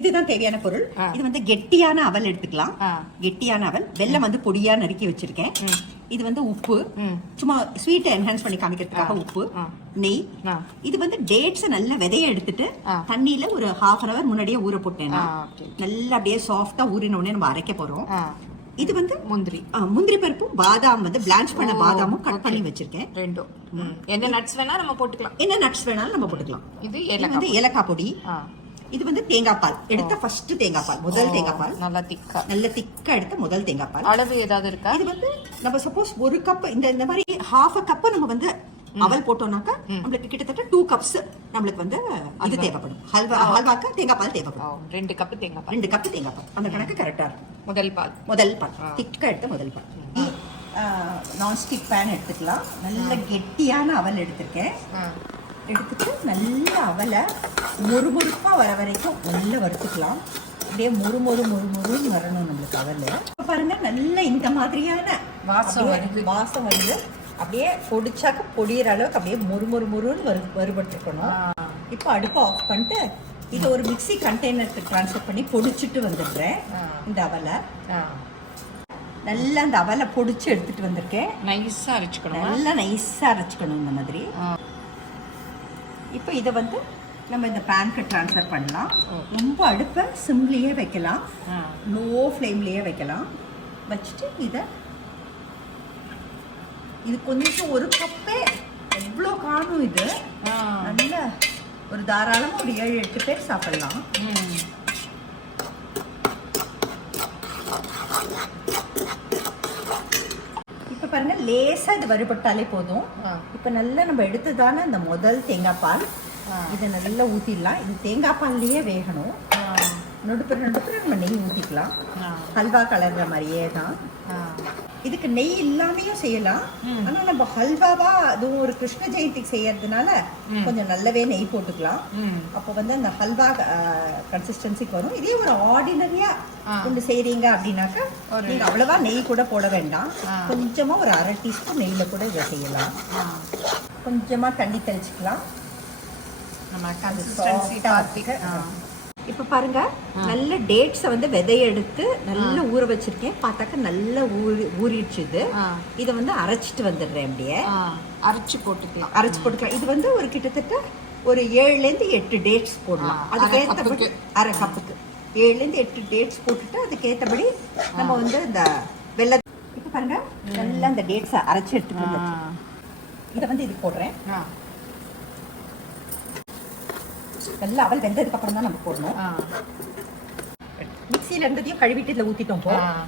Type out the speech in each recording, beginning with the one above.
இதுதான் தேவையான பொருள். இது வந்து கெட்டியான அவல் எடுத்துக்கலாம். கெட்டியான அவல், வெல்லம் வந்து பொடியா நறுக்கி வச்சிருக்கேன். இது வந்து உப்பு, சும்மா ஸ்வீட் என்ஹான்ஸ் பண்ணி காமிக்கிறதுக்காக உப்பு, நெய். இது வந்து டேட்ஸ் நல்ல விதைய எடுத்துட்டு தண்ணியில ஒரு 1/2 hour முன்னாடியே ஊற போட்டேன்னா நல்லா அப்படியே சாஃப்டா ஊறின உடனே நம்ம அரைக்க போறோம். இது வந்து முந்திரி பருப்பும் பாதாம் வந்து பிளான்ச் பண்ண பாதாமும் கட் பண்ணி வச்சிருக்கேன். ரெண்டும் என்ன நட்ஸ் வேணா நம்ம போட்டுக்கலாம். என்ன நட்ஸ் வேணாலும் நம்ம போட்டுக்கலாம். இது வந்து ஏலக்காய் பொடி. இது வந்து தேங்காய் பால் எடுத்த ஃபர்ஸ்ட் தேங்காய் பால், முதல் தேங்காய் பால். நல்ல திக்கா எடுத்த முதல் தேங்காய் பால். அளவு ஏதாவது இருக்கா? இது வந்து நம்ம சப்போஸ் ஒரு கப் இந்த மாதிரி 1/2 cup நம்ம வந்து அவல் போட்டோம்னாக்கா நம்மளுக்கு கிட்டத்தட்ட 2 cups நம்மளுக்கு வந்து அது தேவைப்படும். ஹல்வாக்கு தேங்காய் பால் தேவைப்படும். 2 கப் தேங்காய் பால். 2 கப் தேங்காய் பால். அந்த கணக்கு கரெக்டா இருக்கும். முதல் பால் திக்கா எடுத்த முதல் பால். நான்ஸ்டிக் பேன் எடுத்துக்கலாம். நல்ல கெட்டியான அவல் எடுத்திருக்கேன். எடுத்துட்டு நல்ல அவலை முறுமுறுப்பா வர வரைக்கும் நல்லா வறுத்துக்கலாம். அப்படியே முறுமுறுன்னு வரணும் நம்மளுக்கு அவல். பாருங்க நல்ல இந்த மாதிரியான வாசம் வருது. அப்படியே பொடிச்சாக்க பொடியிற அளவுக்கு அப்படியே முறுமுறுன்னு வறுபட்டுருக்கணும். இப்போ அடுப்பை ஆஃப் பண்ணிட்டு இதை ஒரு மிக்சி கண்டெய்னருக்கு ட்ரான்ஸ்ஃபர் பண்ணி பொடிச்சிட்டு வந்துடுறேன். இந்த அவலை நல்லா அந்த அவலை பொடிச்சு எடுத்துட்டு வந்திருக்கேன். நைஸா அரைச்சுக்கணும். நல்லா நைஸா அரைச்சுக்கணும் இந்த மாதிரி. இப்போ இதை வந்து நம்ம இந்த பேனுக்கு ட்ரான்ஸ்ஃபர் பண்ணலாம். ரொம்ப அடுப்பை சிம்லேயே வைக்கலாம், லோ ஃப்ளேம்லேயே வைக்கலாம். வச்சுட்டு இது கொஞ்சம் ஒரு கப்பே எவ்வளோ காணும். இது நல்ல ஒரு தாராளமாக ஒரு 7-8 பேர் சாப்பிடலாம். இப்போ பாருங்க லேசா இது வறுபட்டாலே போதும். இப்போ நல்லா நம்ம எடுத்ததான அந்த முதல் தேங்காய் பால் இதை நல்லா ஊற்றிடலாம். இது தேங்காய் பால்லையே வேகணும். நடுப்புற நம்ம நெய் ஊற்றிக்கலாம். ஹல்வா கலர்ற மாதிரியே தான். இதுக்கு நெய் இல்லாமையும் செய்யலாம். ஆனா நம்ம ஹல்வாவா அதுவும் ஒரு கிருஷ்ண ஜெயந்திக்கு செய்யறதுனால கொஞ்சம் நல்லாவே நெய் போட்டுக்கலாம். அப்போ வந்து அந்த ஹல்வா கன்சிஸ்டன்சிக்கு வரும். இதே ஒரு ஆர்டினரியா கொண்டு செய்றீங்க அப்படின்னாக்கா நீங்க அவ்வளவா நெய் கூட போட வேண்டாம். கொஞ்சமா ஒரு 1/2 டீஸ்பூன் நெய்ல கூட இதை செய்யலாம். கொஞ்சமா தண்ணி தெளிச்சுக்கலாம். நம்ம கன்சிஸ்டன்சி பார்த்துக்க. இப்போ பாருங்க நல்ல டேட்ஸை வந்து விதைய எடுத்து நல்லா ஊற வச்சிருக்கேன். பார்த்தாக்க நல்லா ஊறிடுச்சு. இதை வந்து அரைச்சிட்டு வந்துடுறேன். அப்படியே அரைச்சு போட்டுக்கலாம். இது வந்து ஒரு கிட்டத்தட்ட ஒரு 7-8 டேட்ஸ் போடலாம். அதுக்கேற்றபடி 1/2 கப்புக்கு 7-8 டேட்ஸ் போட்டுட்டு அதுக்கேற்றபடி நம்ம வந்து இந்த வெள்ளை. இப்போ பாருங்க நல்லா இந்த டேட்ஸை அரைச்சி எடுத்துட்டு இதை வந்து இது போடுறேன். நல்லா அவல் வெந்ததுக்கு அப்புறம் தான் நம்ம போடணும். மிக்சியில இருந்ததையும் கழுவிட்டு இதில் ஊற்றிட்டோம்.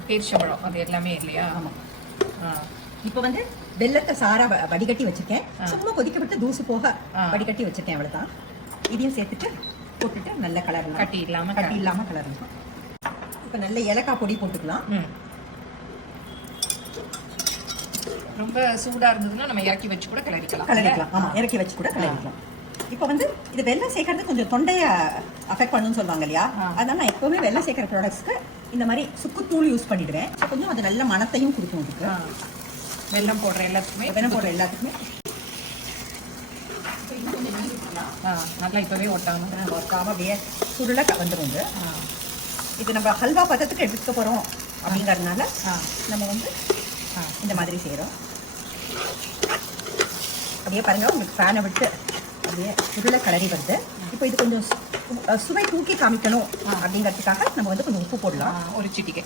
பேரிச்சம்பழம் அது எல்லாமே இல்லையா? ஆமாம். இப்போ வந்து வெள்ளத்தை சாரா வடிகட்டி வச்சிருக்கேன். சும்மா கொதிக்க விட்டு தூசு போக வடிகட்டி வச்சிருக்கேன். அவ்வளோதான். இதையும் சேர்த்துட்டு போட்டுட்டு நல்ல கலர் கட்டி இல்லாமல் கலரணும். இப்போ நல்ல ஏலக்காய் பொடி போட்டுக்கலாம். ரொம்ப சூடாக இருந்ததுன்னா நம்ம இறக்கி வச்சு கூட கிளறிக்கலாம். ஆமாம், இறக்கி வச்சு கூட கிளறிக்கலாம். இப்போ வந்து இது வெள்ளம் சேர்க்கறது கொஞ்சம் தொண்டையை அஃபெக்ட் பண்ணுன்னு சொல்லுவாங்க இல்லையா? அதனால நான் எப்பவுமே வெள்ளம் சேர்க்குற ப்ராடக்ட்ஸ்க்கு இந்த மாதிரி சுக்குத்தூள் யூஸ் பண்ணிடுவேன். கொஞ்சம் அது நல்ல மணத்தையும் கொடுக்கும். அதுக்கு வெள்ளம் போடுற எல்லாத்துக்குமே நல்லா இப்போவே ஒட்டாமல் அப்படியே சுருளாக வந்துடும். இது நம்ம ஹல்வா பதத்துக்கு எடுத்துக்க போகிறோம் அப்படிங்கிறதுனால நம்ம வந்து இந்த மாதிரி செய்கிறோம். அப்படியே பாருங்கள் உங்களுக்கு ஃபேனை விட்டு அப்படியே உருளை கலரி வருது. இப்போ இது கொஞ்சம் சுவை தூக்கி காமிக்கணும் அப்படிங்கிறதுக்காக நம்ம வந்து கொஞ்சம் உப்பு போடலாம். ஒரு சிட்டிகை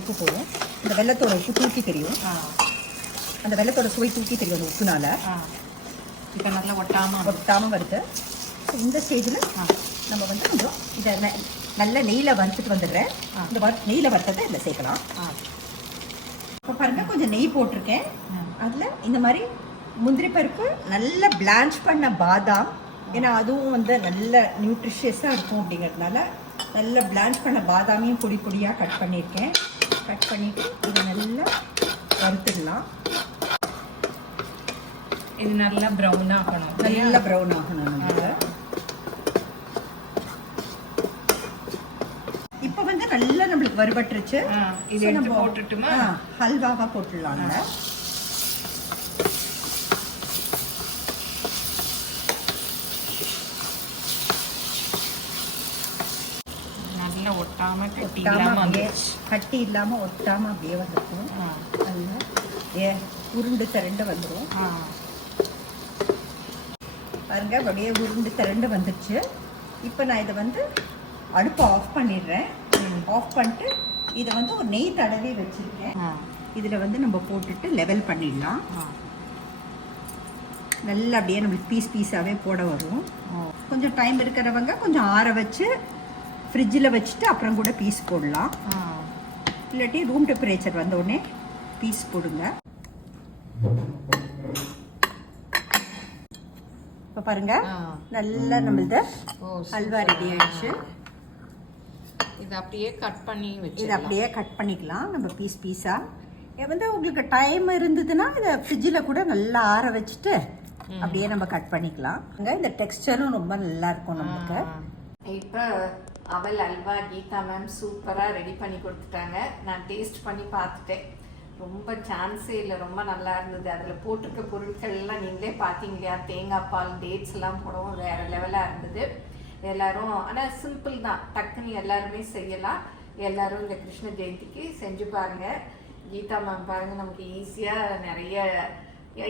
உப்பு போடுவோம். இந்த வெள்ளத்தோட உப்பு தூக்கி தெரியும். அந்த வெள்ளத்தோட சுவை தூக்கி தெரியும் அந்த உப்புனால. இப்போ நல்லா ஒட்டாமல் வருது. இந்த ஸ்டேஜில் நம்ம வந்து கொஞ்சம் இதை நல்ல நெய்யில் வறுத்துட்டு வந்துடுறேன். இந்த நெய்யில் வறுத்ததை இதில் சேர்க்கலாம். இப்போ பாருங்கள் கொஞ்சம் நெய் போட்டிருக்கேன். அதில் இந்த மாதிரி முந்திரி பருப்பு நல்ல பிளான்ச் பண்ண பாதாம், ஏன்னா அதுவும் வந்து நல்ல நியூட்ரிஷியஸாக இருக்கும் அப்படிங்கிறதுனால நல்ல பிளான்ச் பண்ண பாதாமையும் பொடியாக கட் பண்ணியிருக்கேன். கட் பண்ணிவிட்டு இதை நல்லா வறுத்துடலாம். இது நல்லா ப்ரௌன் ஆகணும். நமக்கு இப்போ வந்து நல்லா நம்மளுக்கு வறுபட்டுருச்சு. இது நம்ம போட்டுட்டுமா ஹல்வாவாக போட்டுடலாங்க. நல்லா ஒட்டாம கட்டி ஒட்டாம இல்லாம அப்படியே வந்துருச்சு. கட்டி இல்லாம ஒட்டாம அப்படியே வந்துருக்கும். ஆ. நல்லா உருண்டு திரண்டு வந்துடும். ஆ. பாருங்க அப்படியே உருண்டு திரண்டு வந்துடுச்சு. இப்போ நான் இதை வந்து அடுப்பை ஆஃப் பண்ணிடுறேன். ஆஃப் பண்ணிட்டு இதை வந்து ஒரு நெய் தடவி வச்சுருக்கேன். ஆ. இதில் வந்து நம்ம போட்டுட்டு லெவல் பண்ணிடலாம். ஆ. நல்லா அப்படியே நம்மளுக்கு பீஸாகவே போட வரும். ஓ. கொஞ்சம் டைம் இருக்கிறவங்க கொஞ்சம் ஆற வச்சு ஃப்ரிட்ஜில் வச்சுட்டு அப்புறம் கூட பீஸ் போடலாம். ஆ. இல்லாட்டி ரூம் டெம்பரேச்சர் வந்த உடனே பீஸ் போடுங்க. இப்போ பாருங்க ஆ. நல்லா நம்மளது ஓ, ஹல்வா சூப்பர். ரெடி ஆயிடுச்சு. இது அப்படியே கட் பண்ணி இதை வச்சு அப்படியே கட் பண்ணிக்கலாம் நம்ம பீஸாக. வந்து உங்களுக்கு டைம் இருந்ததுன்னா இதை ஃப்ரிட்ஜில் கூட நல்லா ஆற வச்சுட்டு அப்படியே நம்ம கட் பண்ணிக்கலாம். இந்த டெக்ஸ்டரும் ரொம்ப நல்லா இருக்கும் நமக்கு. இப்போ அவல் அல்வா கீதா மேம் சூப்பராக ரெடி பண்ணி கொடுத்துட்டாங்க. நான் டேஸ்ட் பண்ணி பார்த்துட்டேன். ரொம்ப சான்ஸே இல்லை, ரொம்ப நல்லா இருந்தது. அதில் போட்டிருக்க பொருட்கள் எல்லாம் நீங்களே பார்த்தீங்க இல்லையா? தேங்காய் பால், டேட்ஸ் எல்லாம் போடவும் வேறு லெவலாக இருந்தது. எல்லாரும் ஆனால் சிம்பிள் தான், டக்குன்னு எல்லாருமே செய்யலாம். எல்லாரும் இந்த கிருஷ்ண ஜெயந்திக்கு செஞ்சு பாருங்க. கீதா மேம் பாருங்க, நமக்கு ஈஸியாக நிறைய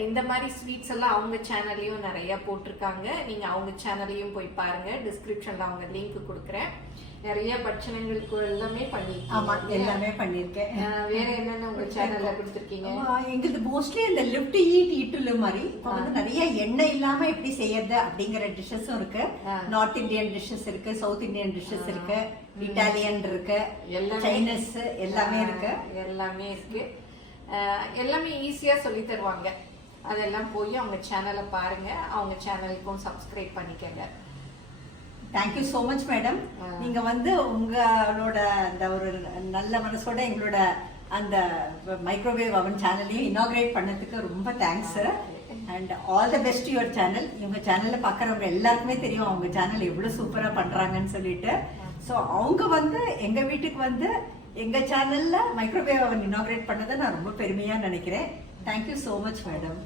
இந்த மாதிரி ஸ்வீட்ஸ் எல்லாம் அவங்க சேனல்லையும் நிறைய போட்டிருக்காங்க. நீங்க அவங்க சேனல்லையும் போய் பாருங்க. டிஸ்கிரிப்ஷன்ல அவங்க லிங்க் கொடுக்குறேன். நிறைய பட்சணங்களுக்கு எல்லாமே பண்ணிருக்கீங்க. எல்லாமே பண்ணியிருக்கேன். வேற என்னென்ன உங்க சேனல்ல கொடுத்துருக்கீங்க? எங்களுக்கு மோஸ்ட்லி இந்த லிஃப்ட் ஈட்டுல மாதிரி இப்போ வந்து நிறைய எண்ணெய் இல்லாம எப்படி செய்யறது அப்படிங்கிற டிஷ்ஷஸும் இருக்கு. நார்த் இந்தியன் டிஷ்ஷஸ் இருக்கு, சவுத் இந்தியன் டிஷ்ஷஸ் இருக்கு, இட்டாலியன் இருக்கு, சைனீஸ் எல்லாமே இருக்கு. எல்லாமே இருக்கு. எல்லாமே ஈஸியா சொல்லி தருவாங்க. அதெல்லாம் போய் அவங்க சேனலை பாருங்க. அவங்க சேனலுக்கும் சப்ஸ்கிரைப் பண்ணிக்கங்க. Thank you so much madam. நீங்க வந்து உங்களோட அந்த ஒரு நல்ல மனசோட எங்களோட அந்த மைக்ரோவேவ் அவன் சேனலையும் இனாகிரேட் பண்ணதுக்கு ரொம்ப thanks. And all the best your channel. இவங்க சேனலில் பார்க்குறவங்க எல்லாருக்குமே தெரியும் அவங்க சேனல் எவ்வளோ சூப்பராக பண்ணுறாங்கன்னு சொல்லிட்டு. ஸோ அவங்க வந்து எங்கள் வீட்டுக்கு வந்து எங்கள் சேனலில் மைக்ரோவேவ் அவன் இனாகிரேட் பண்ணதை நான் ரொம்ப பெருமையாக நினைக்கிறேன். Thank you so much madam.